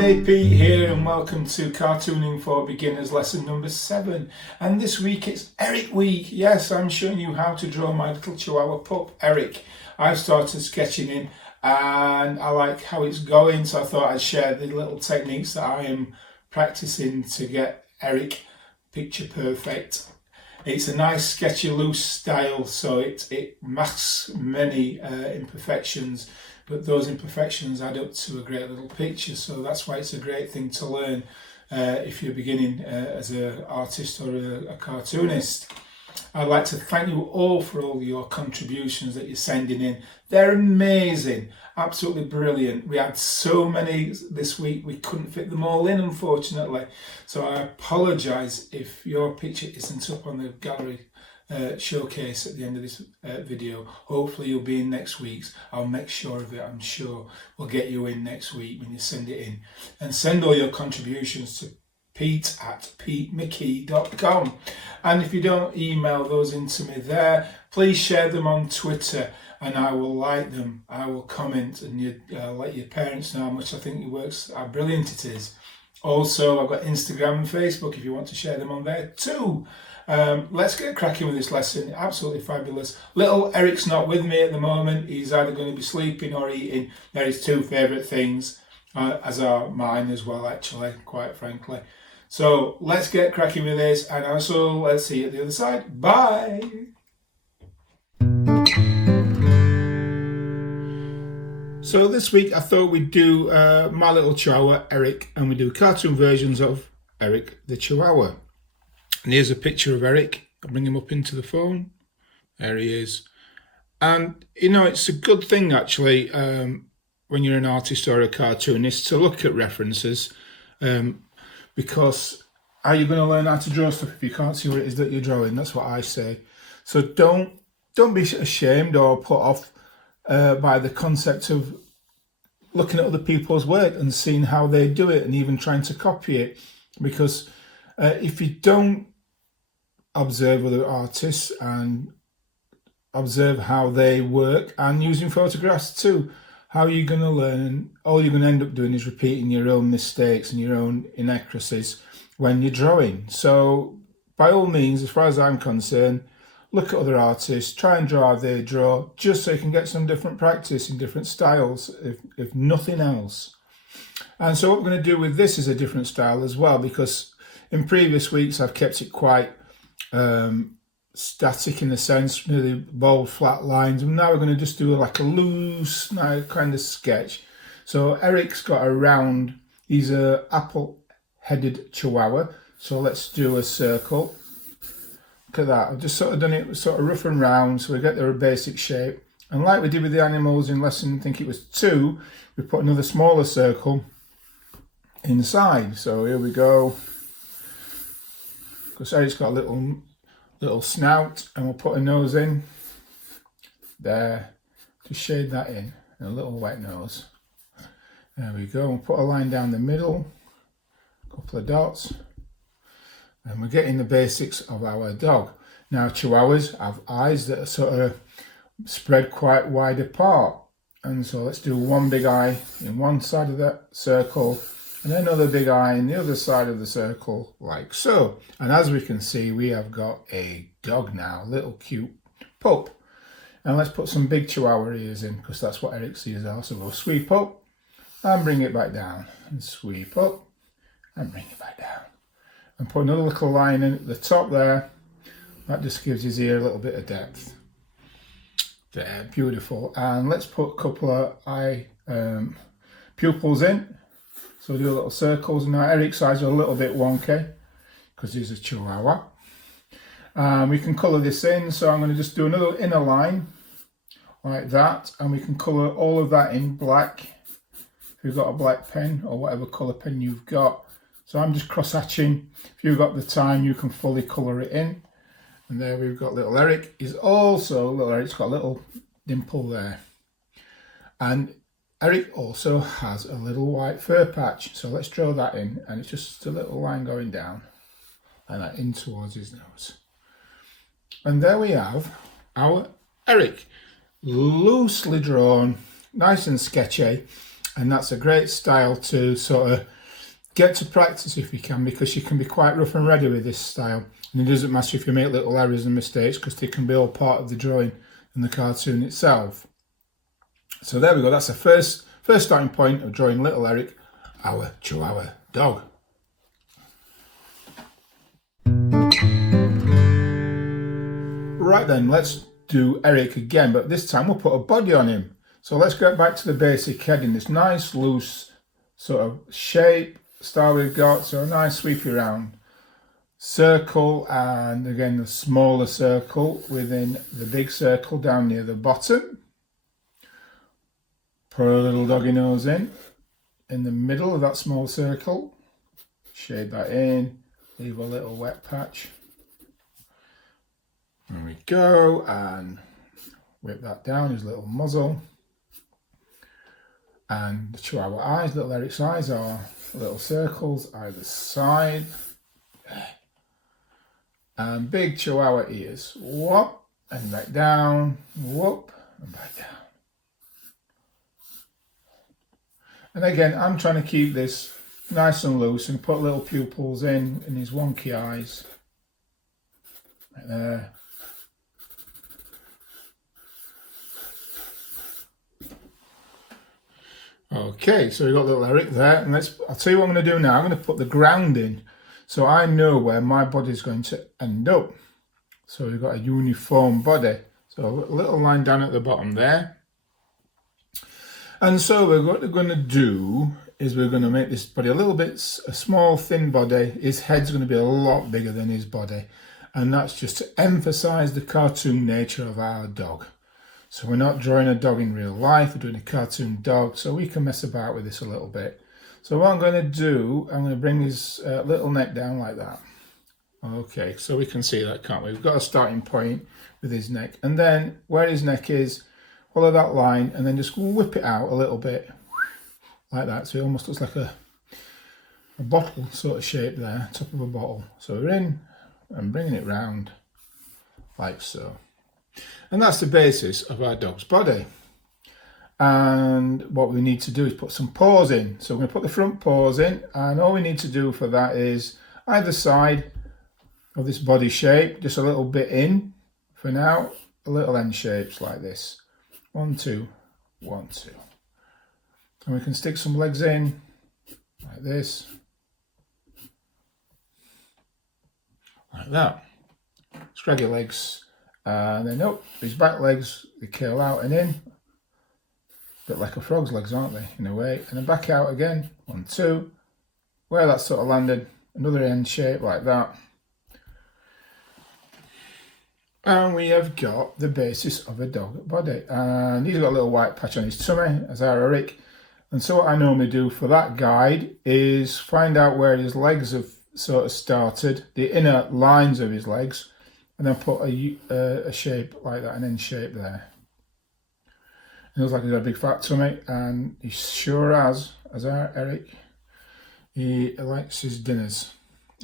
everybody, Pete here and welcome to Cartooning for Beginners lesson number 7. And this week it's Eric week. Yes, I'm showing you how to draw my little Chihuahua pup, Eric. I've started sketching him and I like how it's going, so I thought I'd share the little techniques that I am practicing to get Eric picture perfect. It's a nice sketchy loose style, so it masks many imperfections, but those imperfections add up to a great little picture, so that's why it's a great thing to learn if you're beginning as an artist or a cartoonist. I'd like to thank you all for all your contributions that you're sending in. They're amazing, absolutely brilliant. We had so many this week, we couldn't fit them all in, unfortunately. So I apologise if your picture isn't up on the gallery showcase at the end of this video. Hopefully you'll be in next week's. I'll make sure of it. I'm sure we'll get you in next week when you send it in. And send all your contributions to pete@petemckee.com. And if you don't email those into me there, please share them on Twitter and I will like them. I will comment and let your parents know how much I think your works, how brilliant it is. Also, I've got Instagram and Facebook if you want to share them on there too. Let's get cracking with this lesson. Absolutely fabulous. Little Eric's not with me at the moment. He's either going to be sleeping or eating. They're his two favourite things, as are mine as well, actually, quite frankly. So let's get cracking with this, and also let's see you at the other side. Bye! So this week I thought we'd do my little Chihuahua, Eric, and we do cartoon versions of Eric the Chihuahua. And here's a picture of Eric. I'll bring him up into the phone. There he is. And, you know, it's a good thing, actually, when you're an artist or a cartoonist, to look at references. Because how are you going to learn how to draw stuff if you can't see what it is that you're drawing? That's what I say. So don't be ashamed or put off by the concept of looking at other people's work and seeing how they do it and even trying to copy it. Because if you don't observe other artists and observe how they work, and using photographs too, how are you going to learn? And all you're going to end up doing is repeating your own mistakes and your own inaccuracies when you're drawing. So by all means, as far as I'm concerned, look at other artists, try and draw how they draw, just so you can get some different practice in different styles, if nothing else. And so what we're going to do with this is a different style as well, because in previous weeks I've kept it quite static in a sense, really bold flat lines, and now we're going to just do like a loose kind of sketch. So Eric's got a round, he's a apple-headed Chihuahua, so let's do a circle. Look at that, I've just sort of done it sort of rough and round so we get their basic shape. And like we did with the animals in lesson, I think it was 2, we put another smaller circle inside. So here we go. Because Eric's got a little snout, and we'll put a nose in there to shade that in, and a little wet nose. There we go. We'll put a line down the middle, a couple of dots, and we're getting the basics of our dog. Now Chihuahuas have eyes that are sort of spread quite wide apart, and so let's do one big eye in one side of that circle and another big eye in the other side of the circle, like so. And as we can see, we have got a dog now, little cute pup. And let's put some big Chihuahua ears in, because that's what Eric's ears are. So we'll sweep up and bring it back down, and sweep up and bring it back down. And put another little line in at the top there. That just gives his ear a little bit of depth. There, beautiful. And let's put a couple of eye pupils in. So we'll do little circles. Now Eric's eyes are a little bit wonky because he's a Chihuahua. We can colour this in, so I'm going to just do another inner line like that, and we can colour all of that in black if you've got a black pen or whatever colour pen you've got. So I'm just cross-hatching. If you've got the time, you can fully colour it in. And there we've got little Eric. Eric's got a little dimple there. And Eric also has a little white fur patch, so let's draw that in, and it's just a little line going down and that in towards his nose. And there we have our Eric, loosely drawn, nice and sketchy, And that's a great style to sort of get to practice if you can, because you can be quite rough and ready with this style. And it doesn't matter if you make little errors and mistakes, because they can be all part of the drawing and the cartoon itself. So there we go, that's the first starting point of drawing little Eric, our Chihuahua dog. Right then, let's do Eric again, but this time we'll put a body on him. So let's get back to the basic head in this nice loose sort of shape style we've got. So a nice sweepy round circle, and again the smaller circle within the big circle down near the bottom. Put a little doggy nose in the middle of that small circle. Shade that in, leave a little wet patch. There we go, and whip that down, his little muzzle. And the Chihuahua eyes, little Eric's eyes are little circles either side. And big Chihuahua ears. Whoop, and back down, whoop, and back down. And again, I'm trying to keep this nice and loose and put little pupils in his wonky eyes. Right there. Okay, so we've got little Eric there, and I'll tell you what I'm going to do now. I'm going to put the ground in, so I know where my body's going to end up. So we've got a uniform body. So a little line down at the bottom there. And so what we're going to do is we're going to make this body a small, thin body. His head's going to be a lot bigger than his body. And that's just to emphasize the cartoon nature of our dog. So we're not drawing a dog in real life, we're doing a cartoon dog, so we can mess about with this a little bit. So what I'm going to do, I'm going to bring his little neck down like that. Okay, so we can see that, can't we? We've got a starting point with his neck, and then where his neck is, follow that line, and then just whip it out a little bit, like that. So it almost looks like a bottle sort of shape there, top of a bottle. So we're in and bringing it round, like so. And that's the basis of our dog's body. And what we need to do is put some paws in. So we're going to put the front paws in, and all we need to do for that is either side of this body shape, just a little bit in for now, a little end shapes like this. 1, 2, 1, 2. And we can stick some legs in like this, like that. Scraggy legs. And then up, his back legs, they curl out and in. A bit like a frog's legs, aren't they, in a way. And then back out again, 1, 2. Where that sort of landed, another end shape like that. And we have got the basis of a dog body. And he's got a little white patch on his tummy, as our Eric. And so what I normally do for that guide is find out where his legs have sort of started, the inner lines of his legs, and then put a shape like that, an end shape there. It looks like he's got a big fat tummy, and he sure has, as our Eric, he likes his dinners.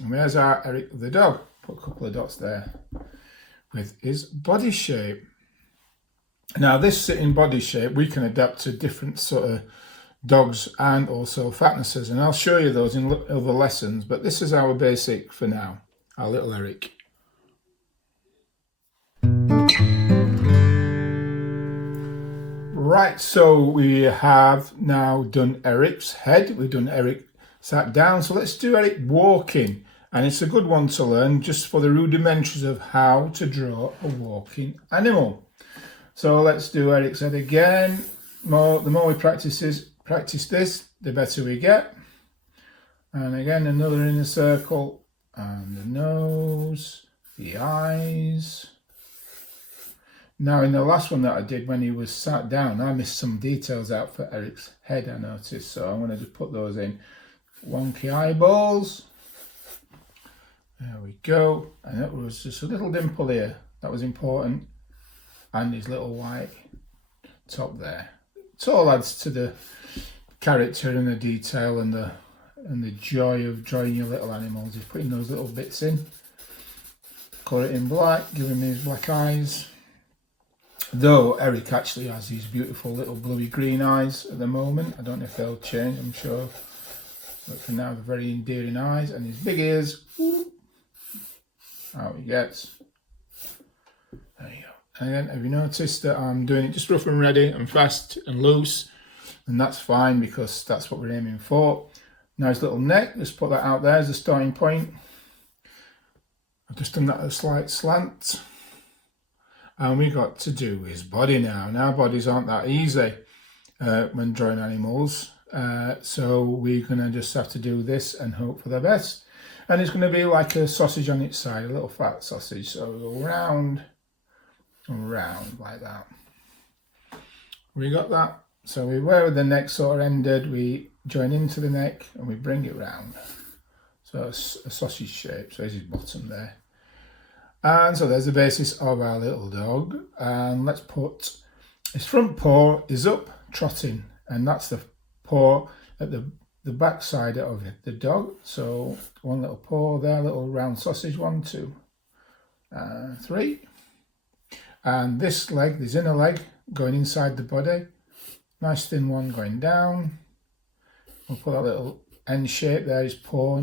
And there's our Eric the dog. Put a couple of dots there with his body shape. Now this sitting body shape we can adapt to different sort of dogs and also fatnesses, and I'll show you those in other lessons, but this is our basic for now, our little Eric. Right, so we have now done Eric's head, we've done Eric sat down, so let's do Eric walking. And it's a good one to learn just for the rudimentaries of how to draw a walking animal. So let's do Eric's head again. The more we practice this, the better we get. And again, another inner circle, and the nose, the eyes. Now in the last one that I did when he was sat down, I missed some details out for Eric's head, I noticed, so I'm going to just put those in. Wonky eyeballs. There we go. And it was just a little dimple here. That was important. And his little white top there. It all adds to the character and the detail and the joy of drawing your little animals. He's putting those little bits in. Colour it in black, give him his black eyes. Though Eric actually has these beautiful little bluey green eyes at the moment. I don't know if they'll change, I'm sure. But for now, they're very endearing eyes. And his big ears. Out he gets. There you go. And then, have you noticed that I'm doing it just rough and ready and fast and loose? And that's fine because that's what we're aiming for. Now his little neck, just put that out there as a starting point. I've just done that at a slight slant. And we got to do his body now. Now bodies aren't that easy when drawing animals. So we're going to just have to do this and hope for the best. And it's going to be like a sausage on its side, a little fat sausage. So we'll go round and round like that. We got that. So where the neck sort of ended, we join into the neck and we bring it round. So it's a sausage shape. So there's his bottom there. And so there's the basis of our little dog. And let's put his front paw is up, trotting. And that's the paw at the back side of the dog. So one little paw there, little round sausage, 1, 2, 3. And this leg, this inner leg, going inside the body. Nice thin one going down. We'll put that little end shape there, his paw,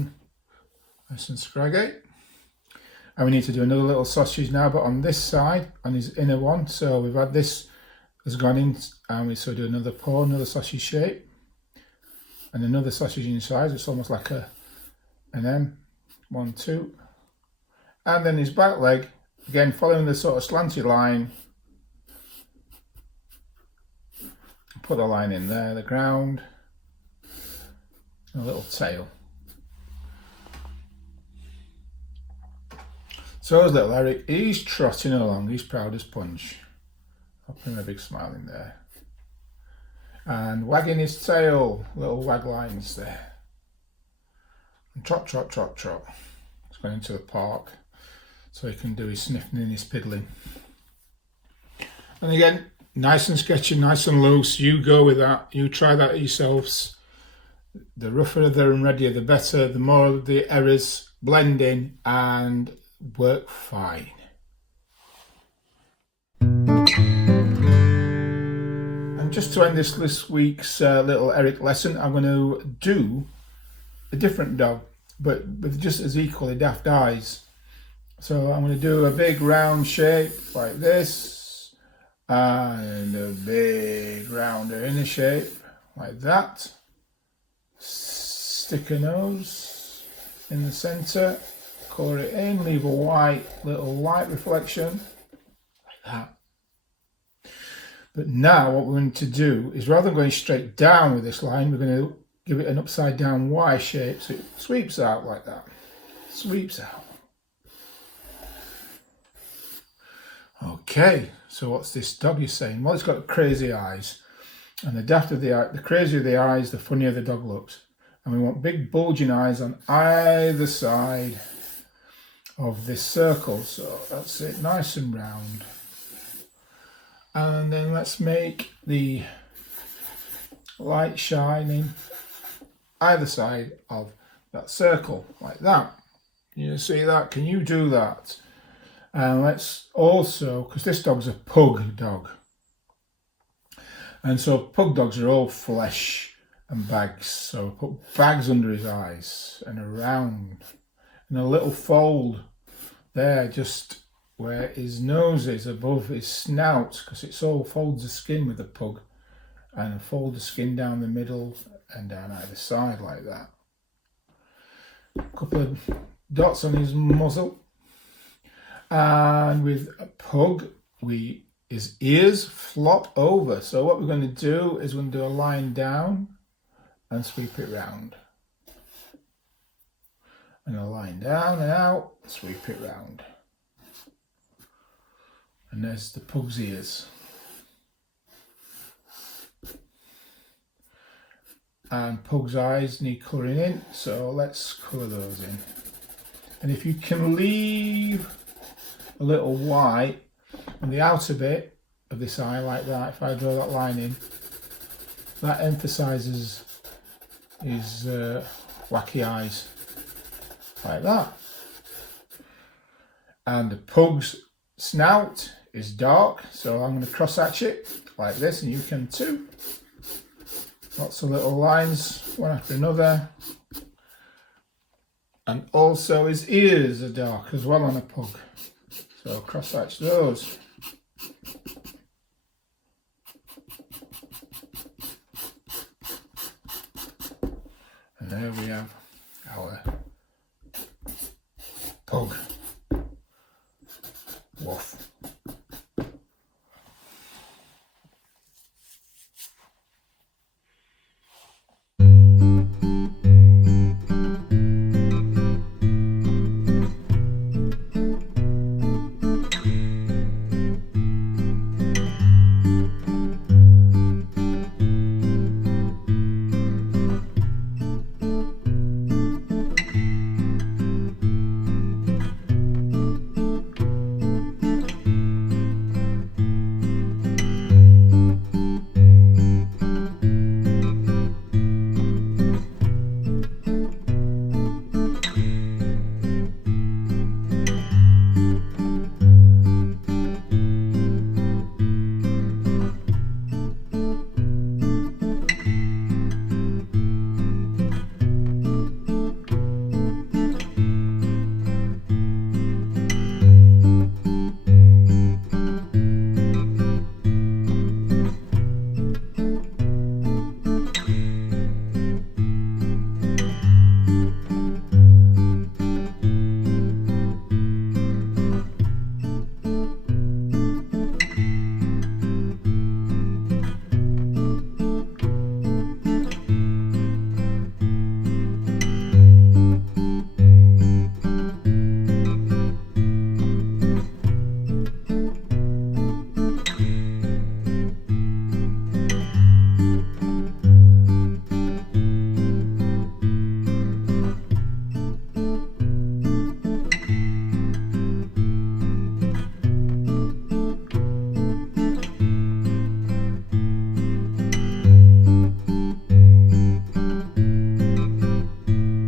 nice and scraggy. And we need to do another little sausage now, but on this side, on his inner one. So we've had this has gone in, and we so do another paw, another sausage shape, and another sausage inside. It's almost like an M. 1, 2. And then his back leg, again following the sort of slanted line. Put the line in there, the ground, a little tail. So is little Eric, he's trotting along, he's proud as punch. I'll put a big smile in there. And wagging his tail, little wag lines there. And trot, trot, trot, trot. He's going into the park so he can do his sniffing and his piddling. And again, nice and sketchy, nice and loose. You go with that. You try that yourselves. The rougher and readier, the better. The more the errors blend in and work fine. And just to end this week's little Eric lesson, I'm going to do a different dog, but with just as equally daft eyes. So I'm going to do a big round shape like this, and a big rounder inner shape like that. Stick a nose in the centre, colour it in, leave a little white reflection like that. But now what we're going to do is, rather than going straight down with this line, we're going to give it an upside down Y shape so it sweeps out like that. Sweeps out. Okay, so what's this dog you're saying? Well, it's got crazy eyes. And the dafter the eye, the crazier the eyes, the funnier the dog looks. And we want big bulging eyes on either side of this circle. So that's it, nice and round. And then let's make the light shining either side of that circle, like that. You see that? Can you do that? And let's also, because this dog's a pug dog, and so pug dogs are all flesh and bags. So put bags under his eyes and around, and a little fold there, just where his nose is above his snout, because it's all folds of skin with a pug, and a fold of skin down the middle and down either side like that. A couple of dots on his muzzle. And with a pug, his ears flop over. So what we're going to do is we're going to do a line down and sweep it round. And a line down and out, sweep it round. And there's the pug's ears. And pug's eyes need colouring in, so let's colour those in. And if you can leave a little white on the outer bit of this eye like that, if I draw that line in, that emphasises his wacky eyes like that. And the pug's snout is dark, so I'm going to cross hatch it like this, and you can too. Lots of little lines, one after another. And also his ears are dark as well on a pug, so cross hatch those. And there we have our